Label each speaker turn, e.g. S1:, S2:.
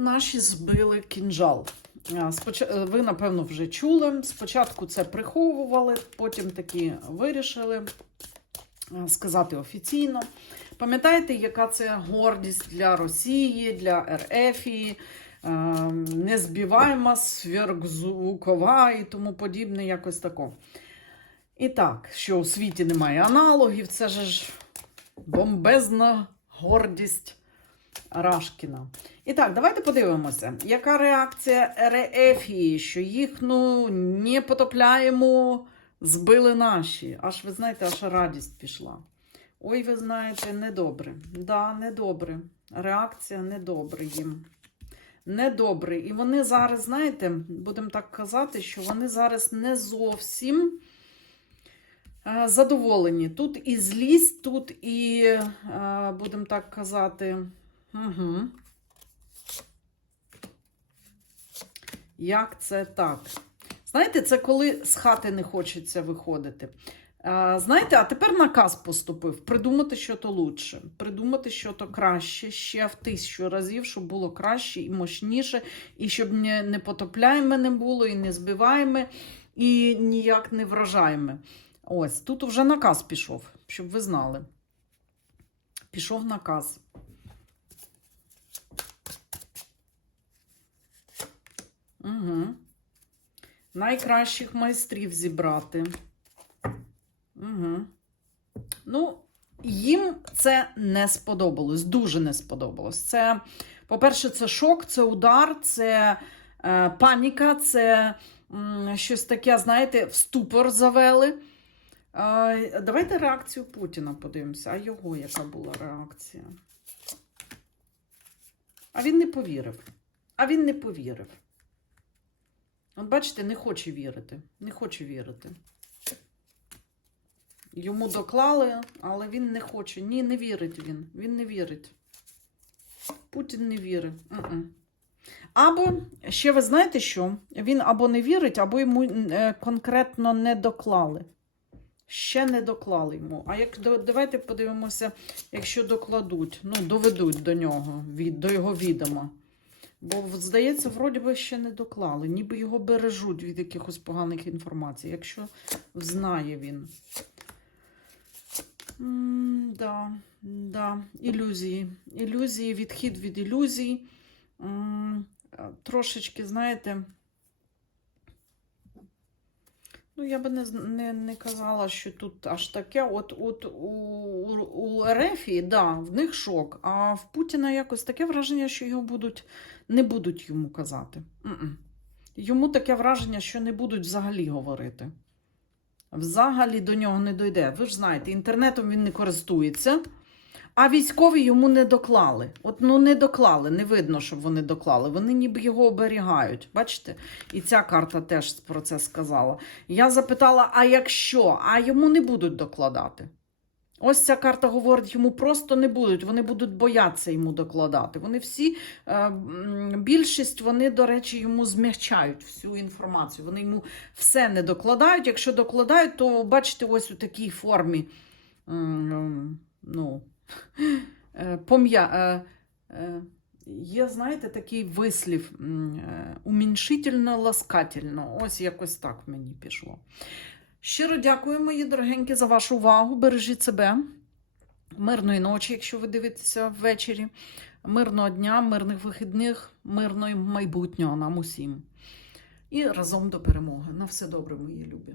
S1: Наші збили кінжал. А, Ви, напевно, вже чули. Спочатку це приховували, потім таки вирішили сказати офіційно. Пам'ятаєте, яка це гордість для Росії, для РФ, незбиваема, сверхзвукова і тому подібне, якось тако. І так, що у світі немає аналогів, це ж бомбезна гордість Рашкіна. І так, давайте подивимося, яка реакція РФ, що їх ну, не потопляємо, збили наші. Аж ви знаєте, аж радість пішла. Ой, ви знаєте, недобре. Да, недобре. Реакція недобре їм. Недобре. І вони зараз, знаєте, будемо так казати, що вони зараз не зовсім е, задоволені. Тут і злість, тут і, е, будемо так казати, угу. Як це так? Знаєте, це коли з хати не хочеться виходити. Е, Знаєте, а тепер наказ поступив: придумати, що то лучше, придумати, що то краще, ще в тисячу разів, щоб було краще і мощніше, і щоб не, не потопляємо не було, і не збиваємо, і ніяк не вражаємо. Ось тут вже наказ пішов, щоб ви знали. Пішов наказ. Угу. Найкращих майстрів зібрати. Угу. Ну, їм це не сподобалось, дуже не сподобалось. Це, по-перше, це шок, це удар, це е, паніка, це м, щось таке, знаєте, в ступор завели. Е, давайте реакцію Путіна подивимося. А його яка була реакція? А він не повірив. А він не повірив. От бачите, не хоче вірити. Не хоче вірити. Йому доклали, але він не хоче. Ні, не вірить він. Він не вірить. Путін не вірить. Або, ще ви знаєте що? Він або не вірить, або йому е, конкретно не доклали. Ще не доклали йому. А як давайте подивимося, якщо докладуть, ну, доведуть до нього, до його відома. Бо, здається, вроді би ще не доклали, ніби його бережуть від якихось поганих інформацій, якщо знає він. М, да, да, ілюзії. Ілюзії, відхід від ілюзій. М, е, Трошечки, знаєте. Ну, я би не, не, не казала, що тут аж таке. От, от у, у, Ерефії, да, в них шок, а в Путіна якось таке враження, що його будуть, не будуть йому казати. М-м. Йому таке враження, що не будуть взагалі говорити. Взагалі до нього не дойде. Ви ж знаєте, інтернетом він не користується, а військові йому не доклали. От ну не доклали, не видно, щоб вони доклали. Вони ніби його оберігають. Бачите? І ця карта теж про це сказала. Я запитала: а якщо? А йому не будуть докладати. Ось ця карта говорить, йому просто не будуть, вони будуть боятися йому докладати. Вони всі, е, більшість, вони, до речі, йому змягчають всю інформацію. Вони йому все не докладають. Якщо докладають, то бачите, ось у такій формі. Ну, пом'я. е, е, Є, знаєте, такий вислів е, уміншительно-ласкательно. Ось якось так мені пішло. Щиро дякую, мої дорогенькі, за вашу увагу. Бережіть себе. Мирної ночі, якщо ви дивитеся ввечері. Мирного дня, мирних вихідних, мирного майбутнього нам усім. І разом до перемоги. На все добре, мої любі.